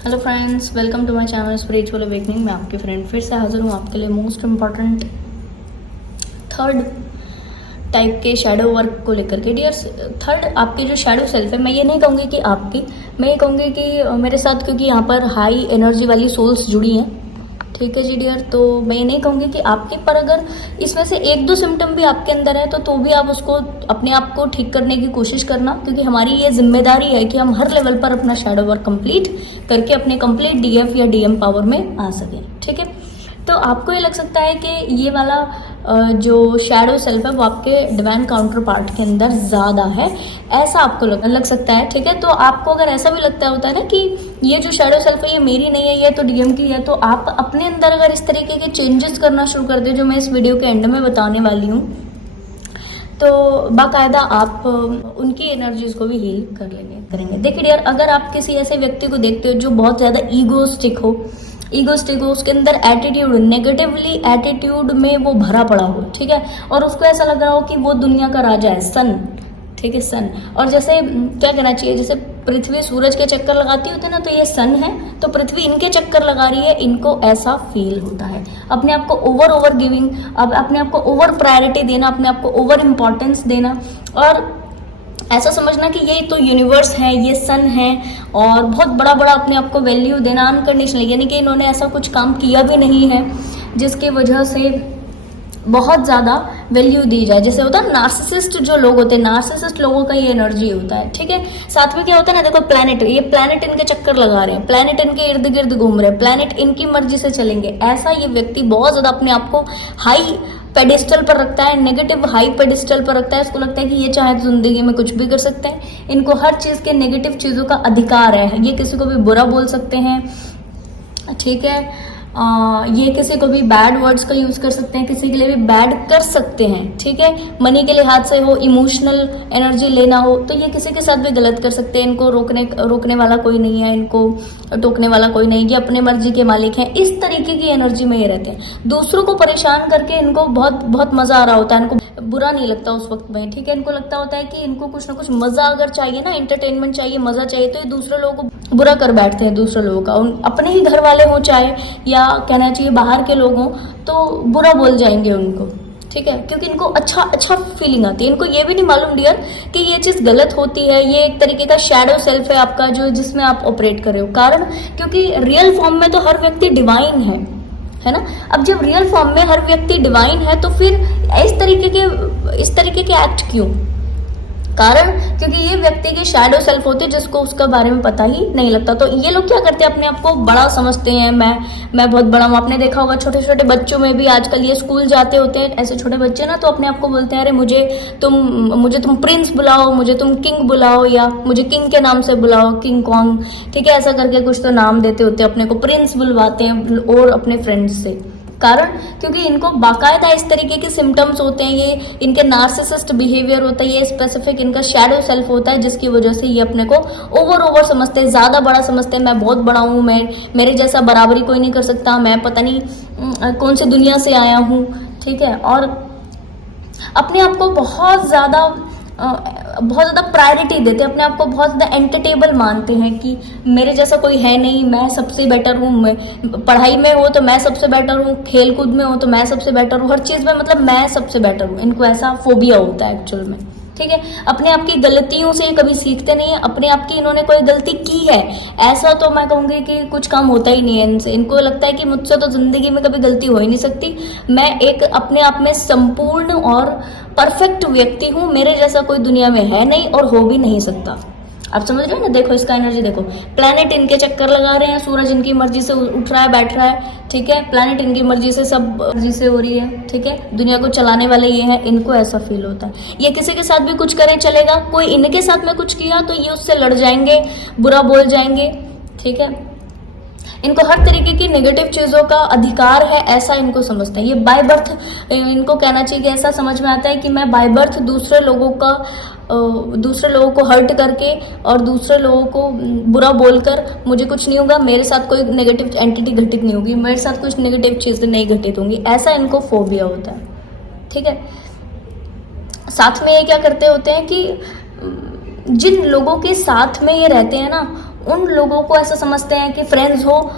Hello friends, welcome to my channel spiritual awakening. मैं आपकी friend फिर से हाजिर हूँ आपके लिए मोस्ट इम्पॉर्टेंट थर्ड टाइप के शैडो वर्क को लेकर के। डियर्स, थर्ड आपकी जो शैडो सेल्फ है, मैं ये नहीं कहूँगी कि आपकी, मैं ये कहूँगी कि मेरे साथ, क्योंकि यहाँ पर हाई एनर्जी वाली सोल्स जुड़ी हैं। ठीक है जी डियर, तो मैं ये नहीं कहूँगी कि आपके, पर अगर इसमें से एक दो सिम्टम भी आपके अंदर है तो भी आप उसको अपने आप को ठीक करने की कोशिश करना, क्योंकि हमारी ये जिम्मेदारी है कि हम हर लेवल पर अपना शैडो वर्क कंप्लीट करके अपने कंप्लीट डीएफ या डीएम पावर में आ सकें। ठीक है, तो आपको ये लग सकता है कि ये वाला जो शैडो सेल्फ है वो आपके डिवाइन काउंटर पार्ट के अंदर ज़्यादा है, ऐसा आपको लग सकता है। ठीक है, तो आपको अगर ऐसा भी लगता होता है ना कि ये जो शैडो सेल्फ है ये मेरी नहीं है, ये तो डीएम की है, तो आप अपने अंदर अगर इस तरीके के चेंजेस करना शुरू कर दें जो मैं इस वीडियो के एंड में बताने वाली हूँ, तो बाकायदा आप उनकी एनर्जीज को भी हील करेंगे। देखिए डियर, अगर आप किसी ऐसे व्यक्ति को देखते हो जो बहुत ज़्यादा ईगोस्टिक हो, उसके अंदर एटीट्यूड, नेगेटिवली एटीट्यूड में वो भरा पड़ा हो, ठीक है, और उसको ऐसा लग रहा हो कि वो दुनिया का राजा है, सन, ठीक है, सन। और जैसे क्या कहना चाहिए, जैसे पृथ्वी सूरज के चक्कर लगाती होती है ना, तो ये सन है, तो पृथ्वी इनके चक्कर लगा रही है, इनको ऐसा फील होता है। अपने आप को ओवर गिविंग, अब अपने आप को ओवर प्रायोरिटी देना, अपने आप को ओवर इम्पोर्टेंस देना, और ऐसा समझना कि ये तो यूनिवर्स है, ये सन है, और बहुत बड़ा बड़ा अपने आप को वैल्यू देना अनकंडीशनली, यानी कि इन्होंने ऐसा कुछ काम किया भी नहीं है जिसकी वजह से बहुत ज़्यादा वैल्यू दी जाए। जैसे होता है नार्सिसिस्ट जो लोग होते हैं, नार्सिसिस्ट लोगों का ये एनर्जी होता है। ठीक है, साथ में क्या होता है ना, देखो प्लैनेट, ये प्लैनेट इनके चक्कर लगा रहे हैं, प्लैनेट इनके इर्द गिर्द घूम रहे हैं, प्लैनेट इनकी मर्जी से चलेंगे, ऐसा ये व्यक्ति बहुत ज़्यादा अपने आप को हाई पेडिस्टल पर रखता है, नेगेटिव हाई पेडिस्टल पर रखता है। उसको लगता है कि ये चाहे तो जिंदगी में कुछ भी कर सकते हैं, इनको हर चीज़ के नेगेटिव चीज़ों का अधिकार है, ये किसी को भी बुरा बोल सकते हैं, ठीक है, ये किसी को भी बैड वर्ड्स का यूज़ कर सकते हैं, किसी के लिए भी बैड कर सकते हैं। ठीक है, मनी के लिहाज से हो, इमोशनल एनर्जी लेना हो, तो ये किसी के साथ भी गलत कर सकते हैं। इनको रोकने वाला कोई नहीं है, इनको टोकने वाला कोई नहीं, ये अपने मर्जी के मालिक हैं। इस तरीके की एनर्जी में ये रहते हैं। दूसरों को परेशान करके इनको बहुत बहुत मज़ा आ रहा होता है, इनको बुरा नहीं लगता उस वक्त में। ठीक है, इनको लगता होता है कि इनको कुछ ना कुछ मज़ा अगर चाहिए ना, एंटरटेनमेंट चाहिए, मज़ा चाहिए, तो ये दूसरे लोगों को बुरा कर बैठते हैं। दूसरे लोगों का, अपने ही घर वाले हों चाहे, या कहना चाहिए बाहर के लोग हों, तो बुरा बोल जाएंगे उनको। ठीक है, क्योंकि इनको अच्छा फीलिंग आती है। इनको ये भी नहीं मालूम डियर कि ये चीज़ गलत होती है, ये एक तरीके का शैडो सेल्फ है आपका, जो जिसमें आप ऑपरेट कर रहे हो। कारण क्योंकि रियल फॉर्म में तो हर व्यक्ति डिवाइन है ना। अब जब रियल फॉर्म में हर व्यक्ति डिवाइन है, तो फिर इस तरीके के एक्ट क्यों? कारण क्योंकि ये व्यक्ति के शैडो सेल्फ होते हैं जिसको उसका बारे में पता ही नहीं लगता। तो ये लोग क्या करते हैं, अपने आप को बड़ा समझते हैं, मैं बहुत बड़ा हूँ। आपने देखा होगा छोटे छोटे बच्चों में भी आजकल, ये स्कूल जाते होते हैं ऐसे छोटे बच्चे ना, तो अपने आप को बोलते हैं, अरे मुझे तुम प्रिंस बुलाओ, मुझे तुम किंग बुलाओ, या मुझे किंग के नाम से बुलाओ, किंग कॉन्ग। ठीक है, ऐसा करके कुछ तो नाम देते होते हैं अपने को, प्रिंस बुलवाते हैं और अपने फ्रेंड्स से। कारण क्योंकि इनको बाकायदा इस तरीके के सिम्टम्स होते हैं, ये इनके नार्सिसिस्ट बिहेवियर होता है, ये स्पेसिफिक इनका शैडो सेल्फ होता है, जिसकी वजह से ये अपने को ओवर समझते हैं, ज़्यादा बड़ा समझते हैं। मैं बहुत बड़ा हूँ, मेरे जैसा बराबरी कोई नहीं कर सकता, मैं पता नहीं कौन सी दुनिया से आया हूँ। ठीक है, और अपने आप को बहुत ज़्यादा प्रायोरिटी देते हैं, अपने आप को बहुत ज़्यादा एंटरटेबल मानते हैं कि मेरे जैसा कोई है नहीं, मैं सबसे बेटर हूँ। मैं पढ़ाई में हो तो मैं सबसे बेटर हूँ, खेल कूद में हो तो मैं सबसे बेटर हूँ, हर चीज़ में मतलब मैं सबसे बेटर हूँ। इनको ऐसा फोबिया होता है एक्चुअल में। ठीक है, अपने आप की गलतियों से कभी सीखते नहीं है। अपने आप की इन्होंने कोई गलती की है ऐसा तो मैं कहूँगी कि कुछ काम होता ही नहीं है इनसे। इनको लगता है कि मुझसे तो ज़िंदगी में कभी गलती हो ही नहीं सकती, मैं एक अपने आप में संपूर्ण और परफेक्ट व्यक्ति हूँ, मेरे जैसा कोई दुनिया में है नहीं और हो भी नहीं सकता। आप समझ रहे हो ना, देखो इसका एनर्जी देखो, प्लैनेट इनके चक्कर लगा रहे हैं, सूरज इनकी मर्जी से उठ रहा है, बैठ रहा है। ठीक है, प्लैनेट इनकी मर्जी से, सब मर्जी से हो रही है। ठीक है, दुनिया को चलाने वाले ये हैं, इनको ऐसा फील होता है। ये किसी के साथ भी कुछ करे चलेगा, कोई इनके साथ में कुछ किया तो ये उससे लड़ जाएंगे, बुरा बोल जाएंगे। ठीक है, इनको हर तरीके की नेगेटिव चीज़ों का अधिकार है, ऐसा इनको समझते हैं। ये बाय बर्थ, इनको कहना चाहिए कि ऐसा समझ में आता है कि मैं बाय बर्थ दूसरे लोगों को हर्ट करके और दूसरे लोगों को बुरा बोलकर मुझे कुछ नहीं होगा, मेरे साथ कोई नेगेटिव एंटिटी घटित नहीं होगी, मेरे साथ कुछ नेगेटिव चीज़ें नहीं घटित होंगी, ऐसा इनको फोबिया होता है। ठीक है, साथ में ये क्या करते होते हैं कि जिन लोगों के साथ में ये रहते हैं ना, उन लोगों को ऐसा समझते हैं कि फ्रेंड्स हो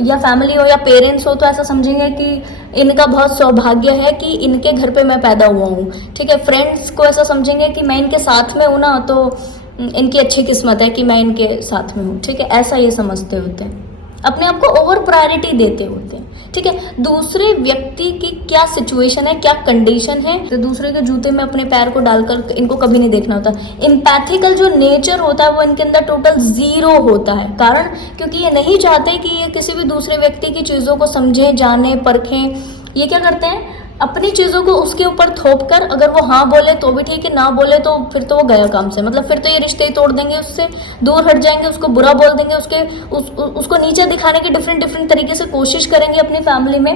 या फैमिली हो या पेरेंट्स हो तो ऐसा समझेंगे कि इनका बहुत सौभाग्य है कि इनके घर पे मैं पैदा हुआ हूँ, ठीक है। फ्रेंड्स को ऐसा समझेंगे कि मैं इनके साथ में हूँ ना, तो इनकी अच्छी किस्मत है कि मैं इनके साथ में हूँ, ठीक है। ऐसा ये समझते होते हैं, अपने आप को ओवर प्रायोरिटी देते होते हैं, ठीक है। दूसरे व्यक्ति की क्या सिचुएशन है, क्या कंडीशन है, तो दूसरे के जूते में अपने पैर को डालकर इनको कभी नहीं देखना होता। एम्पैथिकल जो नेचर होता है वो इनके अंदर टोटल जीरो होता है। कारण क्योंकि ये नहीं चाहते कि ये किसी भी दूसरे व्यक्ति की चीज़ों को समझें, जाने, परखें। ये क्या करते हैं, अपनी चीज़ों को उसके ऊपर थोप कर, अगर वो हाँ बोले तो भी ठीक है, ना बोले तो फिर तो वो गया काम से, मतलब फिर तो ये रिश्ते ही तोड़ देंगे, उससे दूर हट जाएंगे, उसको बुरा बोल देंगे, उसको नीचे दिखाने की डिफरेंट तरीके से कोशिश करेंगे अपनी फैमिली में।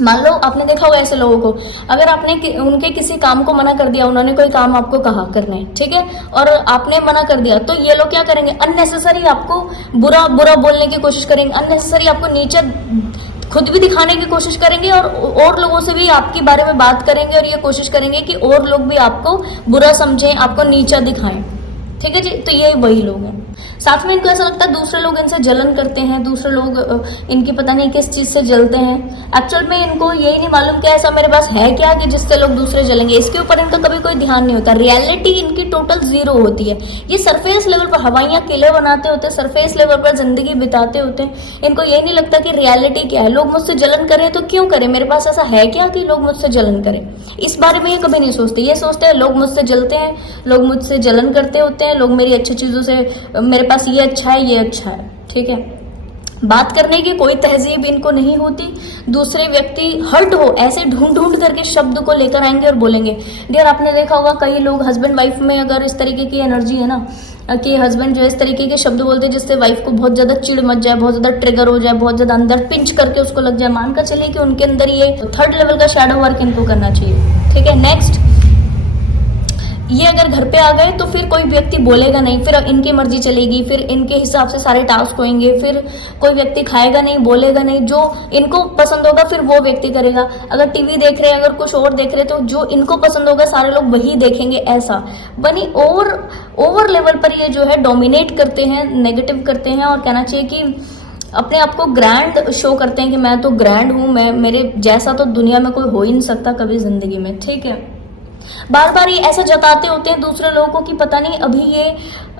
मान लो आपने देखा होगा ऐसे लोगों को, अगर आपने उनके किसी काम को मना कर दिया, उन्होंने कोई काम आपको कहा करने, ठीक है, और आपने मना कर दिया, तो ये लोग क्या करेंगे, अननेसेसरी आपको बुरा बोलने की कोशिश करेंगे, अननेसेसरी आपको नीचे खुद भी दिखाने की कोशिश करेंगे और लोगों से भी आपके बारे में बात करेंगे और ये कोशिश करेंगे कि और लोग भी आपको बुरा समझें, आपको नीचा दिखाएं, ठीक है जी। तो ये वही लोग हैं। साथ में इनको ऐसा लगता है दूसरे लोग इनसे जलन करते हैं, दूसरे लोग इनकी पता नहीं किस चीज़ से जलते हैं। एक्चुअल में इनको यही नहीं मालूम कि ऐसा मेरे पास है क्या कि जिससे लोग दूसरे जलेंगे, इसके ऊपर इनका कभी कोई ध्यान नहीं होता। रियलिटी इनकी टोटल जीरो होती है। ये सरफेस लेवल पर हवाइयाँ किले बनाते होते हैं, सरफेस लेवल पर जिंदगी बिताते होते हैं। इनको यही नहीं लगता कि रियलिटी क्या है। लोग मुझसे जलन करें तो क्यों करें, मेरे पास ऐसा है क्या कि लोग मुझसे जलन करें, इस बारे में ये कभी नहीं सोचते। ये सोचते हैं लोग मुझसे जलते हैं, लोग मुझसे जलन करते होते हैं, लोग मेरी अच्छी चीज़ों से, मेरे पास ये अच्छा है, ये अच्छा है, ठीक है। बात करने की कोई तहजीब इनको नहीं होती। दूसरे व्यक्ति हर्ट हो ऐसे ढूंढ करके शब्द को लेकर आएंगे और बोलेंगे। डियर, आपने देखा होगा कई लोग हस्बैंड वाइफ में अगर इस तरीके की एनर्जी है ना कि हस्बैंड जो है इस तरीके के शब्द बोलते हैं जिससे वाइफ को बहुत ज़्यादा चिढ़ मच जाए, बहुत ज़्यादा ट्रिगर हो जाए, बहुत ज़्यादा अंदर पिंच करके उसको लग जाए, मानकर चलिए कि उनके अंदर ये 3rd लेवल का शैडो वर्क इनको करना चाहिए, ठीक है। नेक्स्ट, ये अगर घर पे आ गए तो फिर कोई व्यक्ति बोलेगा नहीं, फिर इनकी मर्जी चलेगी, फिर इनके हिसाब से सारे टास्क होंगे, फिर कोई व्यक्ति खाएगा नहीं, बोलेगा नहीं, जो इनको पसंद होगा फिर वो व्यक्ति करेगा। अगर टीवी देख रहे हैं, अगर कुछ और देख रहे हैं, तो जो इनको पसंद होगा सारे लोग वही देखेंगे। ऐसा बनी ओवर लेवल पर ये जो है डोमिनेट करते हैं, नेगेटिव करते हैं, और कहना चाहिए कि अपने आप को ग्रैंड शो करते हैं कि मैं तो ग्रैंड हूँ, मैं, मेरे जैसा तो दुनिया में कोई हो ही नहीं सकता कभी जिंदगी में, ठीक है। बार बार ये ऐसा जताते होते हैं दूसरे लोगों को कि पता नहीं अभी ये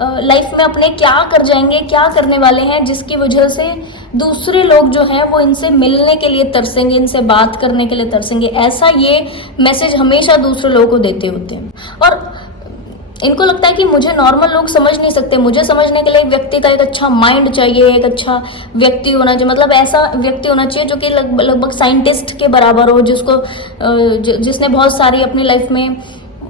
लाइफ में अपने क्या कर जाएंगे, क्या करने वाले हैं, जिसकी वजह से दूसरे लोग जो हैं वो इनसे मिलने के लिए तरसेंगे, इनसे बात करने के लिए तरसेंगे। ऐसा ये मैसेज हमेशा दूसरे लोगों को देते होते हैं। और इनको लगता है कि मुझे नॉर्मल लोग समझ नहीं सकते, मुझे समझने के लिए एक व्यक्ति का एक अच्छा माइंड चाहिए, एक अच्छा व्यक्ति होना चाहिए, मतलब ऐसा व्यक्ति होना चाहिए जो कि लगभग साइंटिस्ट के बराबर हो, जिसने बहुत सारी अपनी लाइफ में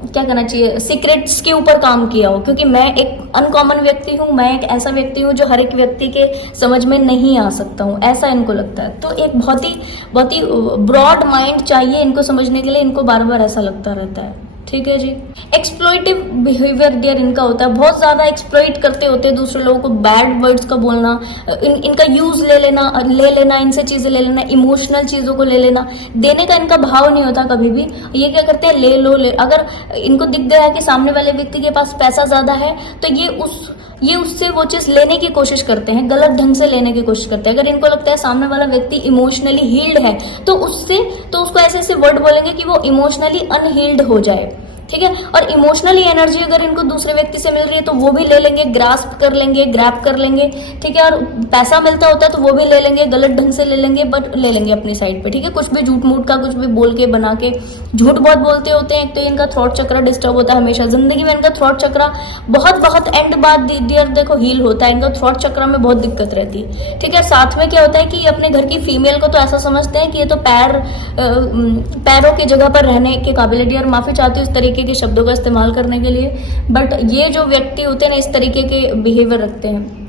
क्या करना चाहिए, सीक्रेट्स के ऊपर काम किया हो। क्योंकि मैं एक अनकॉमन व्यक्ति हूँ, मैं एक ऐसा व्यक्ति हूँ जो हर एक व्यक्ति के समझ में नहीं आ सकता हूँ, ऐसा इनको लगता है। तो एक बहुत ही ब्रॉड माइंड चाहिए इनको समझने के लिए, इनको बार बार ऐसा लगता रहता है, ठीक है जी। एक्सप्लॉइटिव बिहेवियर डियर इनका होता है, बहुत ज़्यादा एक्सप्लॉइट करते होते हैं दूसरे लोगों को, बैड वर्ड्स का बोलना, इनका यूज़ ले लेना, इनसे चीज़ें ले लेना, इमोशनल चीज़ों को ले लेना, देने का इनका भाव नहीं होता कभी भी। ये क्या करते हैं, ले लो। अगर इनको दिख गया है कि सामने वाले व्यक्ति के पास पैसा ज़्यादा है तो ये उससे वो चीज़ लेने की कोशिश करते हैं, गलत ढंग से लेने की कोशिश करते हैं। अगर इनको लगता है सामने वाला व्यक्ति इमोशनली हील्ड है तो उसको ऐसे वर्ड बोलेंगे कि वो इमोशनली अनहील्ड हो जाए, ठीक है। और इमोशनली एनर्जी अगर इनको दूसरे व्यक्ति से मिल रही है तो वो भी ले लेंगे, ग्रास्प कर लेंगे, ग्रैब कर लेंगे, ठीक है। और पैसा मिलता होता है तो वो भी ले लेंगे, गलत ढंग से ले लेंगे, बट ले लेंगे अपनी साइड पे, ठीक है। कुछ भी झूठ मूठ का कुछ भी बोल के बना के झूठ बहुत बोलते होते हैं। एक तो इनका थ्रॉट चक्र डिस्टर्ब होता है हमेशा जिंदगी में। इनका थ्रॉट चक्र बहुत एंड बाद डियर देखो हील होता है, इनका थ्रॉट चक्र में बहुत दिक्कत रहती है, ठीक है। साथ में क्या होता है कि अपने घर की फीमेल को तो ऐसा समझते हैं कि ये तो पैरों की जगह पर रहने के काबिल है। डियर माफी चाहती हूँ इस तरीके के शब्दों का इस्तेमाल करने के लिए, बट ये जो व्यक्ति होते हैं ना इस तरीके के बिहेवियर रखते हैं।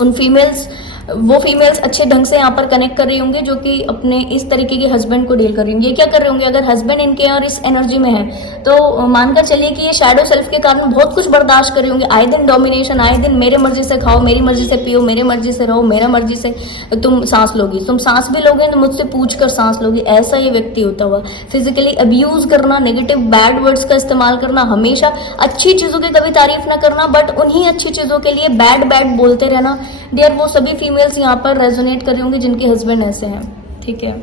उन फीमेल्स वो फीमेल्स अच्छे ढंग से यहाँ पर कनेक्ट कर रही होंगी जो कि अपने इस तरीके के हस्बैंड को डील कर रही होंगी। ये क्या कर रहे होंगे, अगर हस्बैंड इनके और इस एनर्जी में है तो मानकर चलिए कि ये शैडो सेल्फ के कारण बहुत कुछ बर्दाश्त कर रही होंगी। आए दिन डोमिनेशन, आए दिन मेरे मर्जी से खाओ, मेरी मर्जी से पियो, मेरे मर्जी से रहो, मेरे मर्जी से तुम सांस लोगी, तुम सांस भी लोगे तो मुझसे पूछ कर सांस लोगी, ऐसा ये व्यक्ति होता हुआ। फिजिकली अब्यूज करना, नेगेटिव बैड वर्ड्स का इस्तेमाल करना, हमेशा अच्छी चीजों की कभी तारीफ ना करना बट उन्हीं अच्छी चीजों के लिए बैड बैड बोलते रहना। डियर वो सभी फीमेल्स यहाँ पर रेजोनेट कर रही होंगी जिनके हस्बैंड ऐसे हैं, ठीक है।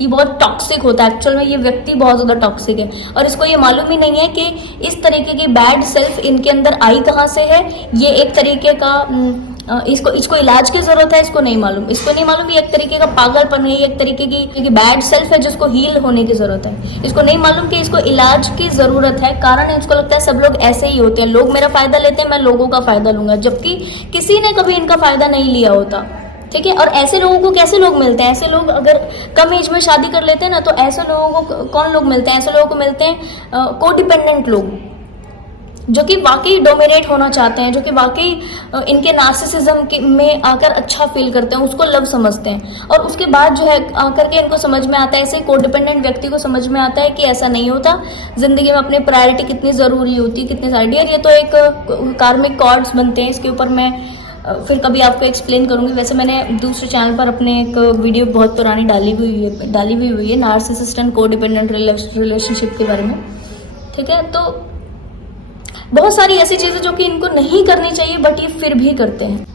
ये बहुत टॉक्सिक होता है, एक्चुअल में ये व्यक्ति बहुत ज्यादा टॉक्सिक है और इसको ये मालूम ही नहीं है कि इस तरीके की बैड सेल्फ इनके अंदर आई कहाँ से है। ये एक तरीके का इसको इलाज की जरूरत है, इसको नहीं मालूम, ये एक तरीके का पागलपन है, ये एक तरीके की बैड सेल्फ है जिसको हील होने की जरूरत है। इसको नहीं मालूम कि इसको इलाज की जरूरत है। कारण इसको लगता है सब लोग ऐसे ही होते हैं, लोग मेरा फायदा लेते हैं, मैं लोगों का फायदा लूंगा, जबकि किसी ने कभी इनका फायदा नहीं लिया होता, ठीक है। और ऐसे लोगों को कैसे लोग मिलते हैं, ऐसे लोग अगर कम एज में शादी कर लेते हैं ना तो ऐसे लोगों को कौन लोग मिलते हैं, ऐसे लोगों को मिलते हैं कोडिपेंडेंट लोग जो कि वाकई डोमिनेट होना चाहते हैं, जो कि वाकई इनके नार्सिसिज्म में आकर अच्छा फील करते हैं, उसको लव समझते हैं और उसके बाद जो है आकर के इनको समझ में आता है, ऐसे कोडिपेंडेंट व्यक्ति को समझ में आता है कि ऐसा नहीं होता, जिंदगी में अपनी प्रायोरिटी कितनी जरूरी होती है, कितनी सारी। डियर ये तो एक कार्मिक कॉर्ड्स बनते हैं, इसके ऊपर मैं फिर कभी आपको एक्सप्लेन करूंगी। वैसे मैंने दूसरे चैनल पर अपने एक वीडियो बहुत पुरानी डाली हुई है नार्सिसिस्ट एंड कोडिपेंडेंट रिलेशनशिप के बारे में, ठीक है। तो बहुत सारी ऐसी चीजें जो कि इनको नहीं करनी चाहिए बट ये फिर भी करते हैं।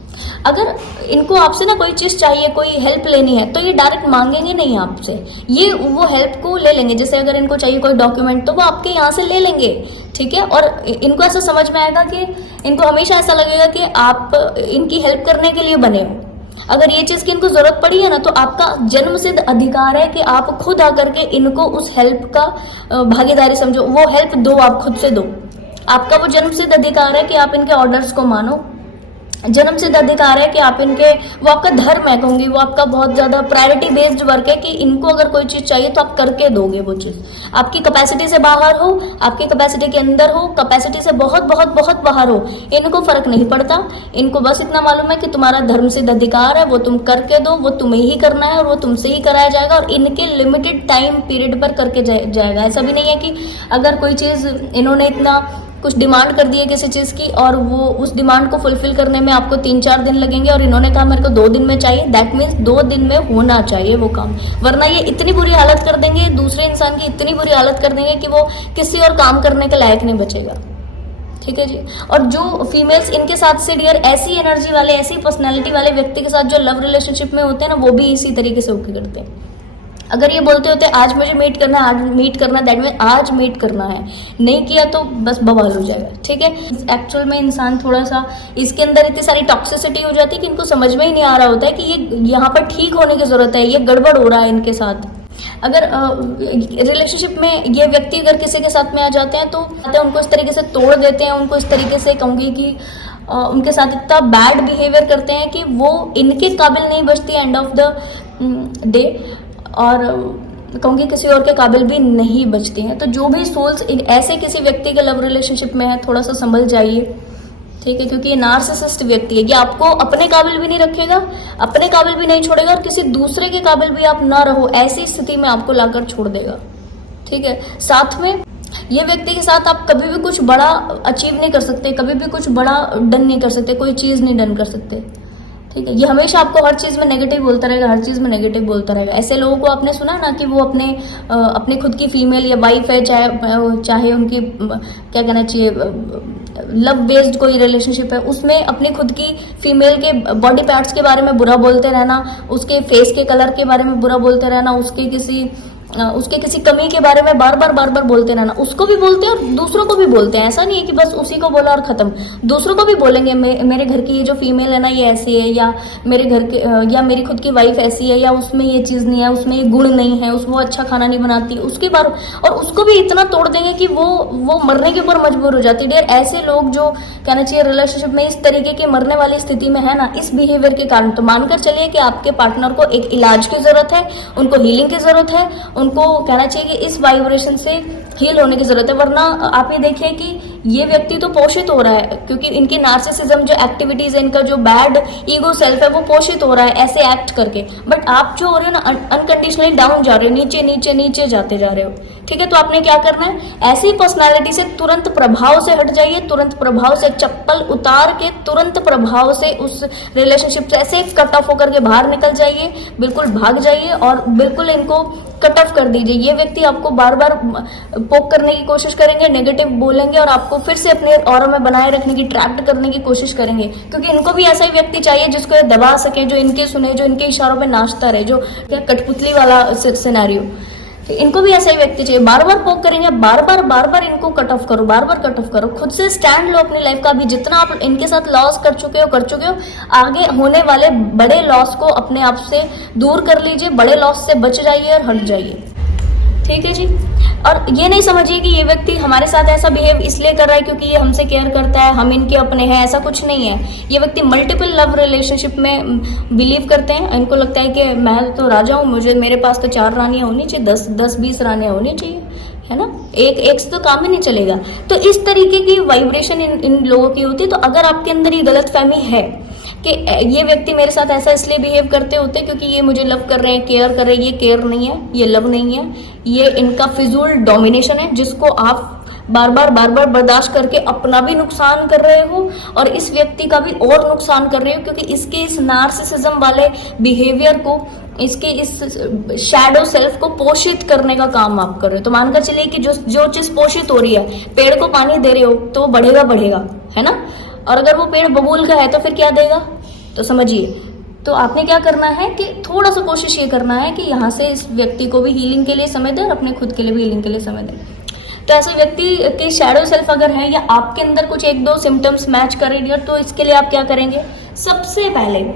अगर इनको आपसे ना कोई चीज चाहिए, कोई हेल्प लेनी है तो ये डायरेक्ट मांगेंगे नहीं आपसे, ये वो हेल्प को ले लेंगे। जैसे अगर इनको चाहिए कोई डॉक्यूमेंट तो वो आपके यहाँ से ले लेंगे, ठीक है। और इनको ऐसा समझ में आएगा कि इनको हमेशा ऐसा लगेगा कि आप इनकी हेल्प करने के लिए बने हो। अगर ये चीज की इनको जरूरत पड़ी है ना तो आपका जन्मसिद्ध अधिकार है कि आप खुद आकर के इनको उस हेल्प का भागीदारी समझो, वो हेल्प दो, आप खुद से दो। आपका वो जन्मसिद्ध अधिकार है कि आप इनके ऑर्डर्स को मानो, जन्मसिद्ध अधिकार है कि आप इनके, वो आपका धर्म है कहूंगी, वो आपका बहुत ज्यादा प्रायोरिटी बेस्ड वर्क है कि इनको अगर कोई चीज चाहिए तो आप करके दोगे वो चीज। आपकी कैपेसिटी से बाहर हो, आपकी कैपेसिटी के अंदर हो, कैपेसिटी से बहुत बहुत बहुत बाहर हो, इनको फर्क नहीं पड़ता। इनको बस इतना मालूम है कि तुम्हारा धर्मसिद्ध अधिकार है, वो तुम करके दो, वो तुम्हें ही करना है और वो तुमसे ही कराया जाएगा और इनके लिमिटेड टाइम पीरियड पर करके जाएगा। ऐसा भी नहीं है कि अगर कोई चीज इन्होंने इतना कुछ डिमांड कर दी है किसी चीज की और वो उस डिमांड को फुलफिल करने में आपको 3-4 दिन लगेंगे और इन्होंने कहा मेरे को 2 दिन में चाहिए, दैट मीन्स 2 दिन में होना चाहिए वो काम, वरना ये इतनी बुरी हालत कर देंगे, दूसरे इंसान की इतनी बुरी हालत कर देंगे कि वो किसी और काम करने के लायक नहीं बचेगा, ठीक है जी। और जो फीमेल्स इनके साथ से डियर ऐसी एनर्जी वाले, ऐसी पर्सनैलिटी वाले व्यक्ति के साथ जो लव रिलेशनशिप में होते हैं ना, वो भी इसी तरीके से ओके करते हैं। अगर ये बोलते होते आज मुझे मीट करना है, आज मीट करना, दैट मीन आज मीट करना है, नहीं किया तो बस बवाल हो जाएगा, ठीक है। एक्चुअल में इंसान थोड़ा सा इसके अंदर इतनी सारी टॉक्सिसिटी हो जाती है कि इनको समझ में ही नहीं आ रहा होता है कि ये यहाँ पर ठीक होने की जरूरत है, ये गड़बड़ हो रहा है इनके साथ। अगर रिलेशनशिप में ये व्यक्ति अगर किसी के साथ में आ जाते हैं तो उनको इस तरीके से तोड़ देते हैं, उनको इस तरीके से कहूँगी कि उनके साथ इतना बैड बिहेवियर करते हैं कि वो इनके काबिल नहीं बचती एंड ऑफ द डे, और कहूँगी किसी और के काबिल भी नहीं बचती हैं। तो जो भी सोल्स ऐसे किसी व्यक्ति के लव रिलेशनशिप में है थोड़ा सा संभल जाइए, ठीक है, क्योंकि ये नार्सिसिस्ट व्यक्ति है, ये आपको अपने काबिल भी नहीं रखेगा, अपने काबिल भी नहीं छोड़ेगा और किसी दूसरे के काबिल भी आप ना रहो ऐसी स्थिति में आपको लाकर छोड़ देगा, ठीक है। साथ में ये व्यक्ति के साथ आप कभी भी कुछ बड़ा अचीव नहीं कर सकते, कभी भी कुछ बड़ा डन नहीं कर सकते, कोई चीज़ नहीं डन कर सकते, ठीक है। ये हमेशा आपको हर चीज़ में नेगेटिव बोलता रहेगा, हर चीज़ में नेगेटिव बोलता रहेगा। ऐसे लोगों को आपने सुना ना कि वो अपने खुद की फीमेल या वाइफ है, चाहे उनकी क्या कहना चाहिए लव बेस्ड कोई रिलेशनशिप है, उसमें अपनी खुद की फीमेल के बॉडी पार्ट्स के बारे में बुरा बोलते रहना, उसके फेस के कलर के बारे में बुरा बोलते रहना, उसके किसी कमी के बारे में बार बार बोलते रहना। उसको भी बोलते हैं और दूसरों को भी बोलते हैं, ऐसा नहीं है कि बस उसी को बोला और खत्म, दूसरों को भी बोलेंगे मेरे घर की ये जो फीमेल है ना ये ऐसी है, या मेरे घर के या मेरी खुद की वाइफ ऐसी है, या उसमें ये चीज़ नहीं है, उसमें ये गुण नहीं है, वो अच्छा खाना नहीं बनाती, उसके बारे और उसको भी इतना तोड़ देंगे कि वो मरने के ऊपर मजबूर हो जाती है। ऐसे लोग जो कहना चाहिए रिलेशनशिप में इस तरीके की मरने वाली स्थिति में है ना, इस बिहेवियर के कारण, तो मानकर चलिए कि आपके पार्टनर को एक इलाज की जरूरत है, उनको हीलिंग की जरूरत है, उनको कहना चाहिए कि इस वाइब्रेशन से हील होने की जरूरत है। वरना आप ये देखिए कि ये व्यक्ति तो पोषित हो रहा है, क्योंकि इनकी नार्सिसिज्म जो एक्टिविटीज है, इनका जो बैड ईगो सेल्फ है वो पोषित हो रहा है ऐसे एक्ट करके। बट आप जो हो रहे हो ना अनकंडीशनली डाउन जा रहे हो, नीचे नीचे नीचे जाते जा रहे हो, ठीक है। तो आपने क्या करना है, ऐसी पर्सनालिटी से तुरंत प्रभाव से हट जाइए, तुरंत प्रभाव से चप्पल उतार के तुरंत प्रभाव से उस रिलेशनशिप से ऐसे कट ऑफ होकर के बाहर निकल जाइए, बिल्कुल भाग जाइए और बिल्कुल इनको कट ऑफ कर दीजिए। ये व्यक्ति आपको बार बार पोक करने की कोशिश करेंगे, नेगेटिव बोलेंगे और आपको फिर से अपने ऑरा में बनाए रखने की, ट्रैप्ड करने की कोशिश करेंगे, क्योंकि इनको भी ऐसा ही व्यक्ति चाहिए जिसको ये दबा सके, जो इनके सुने, जो इनके इशारों पे नाचता रहे, जो कठपुतली वाला सिनेरियो। इनको भी ऐसा ही व्यक्ति चाहिए, बार बार पोक करेंगे, बार बार इनको कट ऑफ करो, बार बार कट ऑफ करो। खुद से स्टैंड लो अपनी लाइफ का। अभी जितना आप इनके साथ लॉस कर चुके हो, आगे होने वाले बड़े लॉस को अपने आप से दूर कर लीजिए, बड़े लॉस से बच जाइए और हट जाइए, ठीक है जी। और ये नहीं समझिए कि ये व्यक्ति हमारे साथ ऐसा बिहेव इसलिए कर रहा है क्योंकि ये हमसे केयर करता है, हम इनके अपने हैं, ऐसा कुछ नहीं है। ये व्यक्ति मल्टीपल लव रिलेशनशिप में बिलीव करते हैं। इनको लगता है कि मैं तो राजा हूँ, मेरे पास तो 4 रानियां होनी चाहिए, 10-20 रानियां होनी चाहिए, है ना, एक से तो काम ही नहीं चलेगा। तो इस तरीके की वाइब्रेशन इन लोगों की होती है। तो अगर आपके अंदर ये गलतफहमी है कि ये व्यक्ति मेरे साथ ऐसा इसलिए बिहेव करते होते क्योंकि ये मुझे लव कर रहे हैं, केयर कर रहे हैं, ये केयर नहीं है, ये लव नहीं है, ये इनका फिजूल डोमिनेशन है, जिसको आप बार बार बर्दाश्त करके अपना भी नुकसान कर रहे हो और इस व्यक्ति का भी और नुकसान कर रहे हो, क्योंकि इसके इस नार्सिसिज्म वाले बिहेवियर को, इसके इस शैडो सेल्फ को पोषित करने का काम आप कर रहे हो। तो मानकर चलिए कि जो चीज पोषित हो रही है, पेड़ को पानी दे रहे हो तो बढ़ेगा, है ना, और अगर वो पेड़ बबूल का है तो फिर क्या देगा, तो समझिए। तो आपने क्या करना है कि थोड़ा सा कोशिश ये करना है कि यहाँ से इस व्यक्ति को भी हीलिंग के लिए समय दें और अपने खुद के लिए भी हीलिंग के लिए समय दें। तो ऐसे व्यक्ति के शैडो सेल्फ अगर है या आपके अंदर कुछ 1-2 सिम्टम्स मैच करेंगे, तो इसके लिए आप क्या करेंगे, सबसे पहले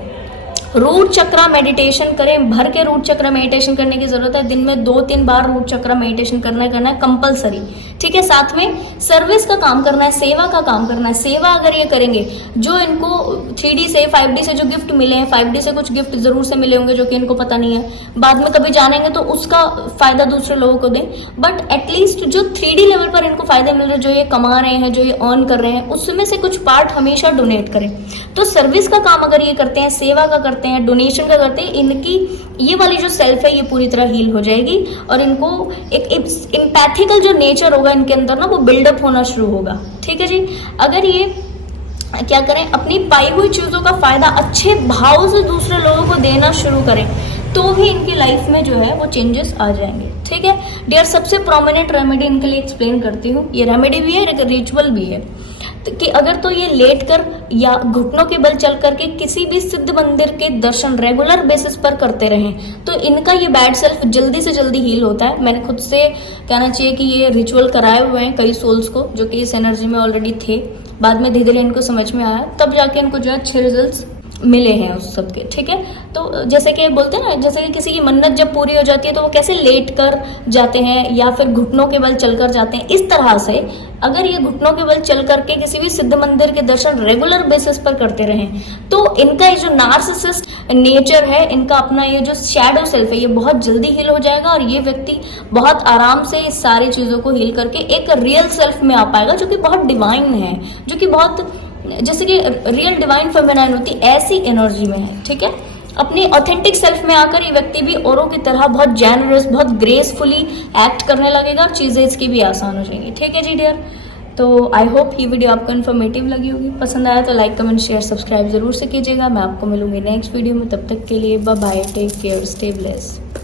रूट चक्रा मेडिटेशन करें। भर के रूट चक्रा मेडिटेशन करने की जरूरत है। दिन में 2-3 बार रूट चक्रा मेडिटेशन करना है कंपलसरी, ठीक है। साथ में सर्विस का काम करना है, सेवा का काम करना है। सेवा अगर ये करेंगे, जो इनको 3D से 5D से जो गिफ्ट मिले हैं, 5D से कुछ गिफ्ट जरूर से मिले होंगे जो कि इनको पता नहीं है, बाद में कभी जानेंगे तो उसका फायदा दूसरे लोगों को दें। बट एटलीस्ट जो 3D लेवल पर इनको फायदे मिल रहे हैं, जो ये कमा रहे हैं, जो ये अर्न कर रहे हैं, उसमें से कुछ पार्ट हमेशा डोनेट करें। तो सर्विस का काम अगर ये करते हैं, सेवा का करते हैं, डोनेशन का करते हैं, इनकी ये वाली जो सेल्फ है ये पूरी तरह हील हो जाएगी और इनको एक एम्पैथिकल जो नेचर होगा इनके अंदर ना, वो बिल्डअप होना शुरू होगा, ठीक है जी। अगर ये क्या करें, अपनी पाई हुई चीजों का फायदा अच्छे भाव से दूसरे लोगों को देना शुरू करें, तो भी इनकी लाइफ में जो है वो चेंजेस आ जाएंगे, ठीक है डियर। सबसे प्रोमिनेंट रेमेडी इनके लिए एक्सप्लेन करती हूँ। ये रेमेडी भी है, एक रिचुअल भी है कि अगर तो ये लेट कर या घुटनों के बल चल करके किसी भी सिद्ध मंदिर के दर्शन रेगुलर बेसिस पर करते रहें, तो इनका ये बैड सेल्फ जल्दी से जल्दी हील होता है। मैंने खुद से कहना चाहिए कि ये रिचुअल कराए हुए हैं कई सोल्स को जो कि इस एनर्जी में ऑलरेडी थे। बाद में धीरे धीरे इनको समझ में आया, तब जाके इनको जो है अच्छे रिजल्ट्स मिले हैं उस सब के, ठीक है। तो जैसे कि बोलते हैं ना, जैसे कि किसी की मन्नत जब पूरी हो जाती है तो वो कैसे लेट कर जाते हैं या फिर घुटनों के बल चलकर जाते हैं, इस तरह से अगर ये घुटनों के बल चल करके किसी भी सिद्ध मंदिर के दर्शन रेगुलर बेसिस पर करते रहें, तो इनका ये जो नार्सिसिस्ट नेचर है, इनका अपना ये जो शैडो सेल्फ है, ये बहुत जल्दी हील हो जाएगा और ये व्यक्ति बहुत आराम से इस सारी चीजों को हील करके एक रियल सेल्फ में आ पाएगा, जो कि बहुत डिवाइन है, जो कि बहुत जैसे कि रियल डिवाइन फेमिनाइन होती ऐसी एनर्जी में है, ठीक है। अपने ऑथेंटिक सेल्फ में आकर ये व्यक्ति भी औरों की तरह बहुत जेनरस, बहुत ग्रेसफुली एक्ट करने लगेगा और चीजें इसकी भी आसान हो जाएंगी, ठीक है जी डियर। तो आई होप ये वीडियो आपको इन्फॉर्मेटिव लगी होगी। पसंद आया तो लाइक, कमेंट, शेयर, सब्सक्राइब जरूर से कीजिएगा। मैं आपको मिलूंगी नेक्स्ट वीडियो में, तब तक के लिए bye bye, take care, stay blessed.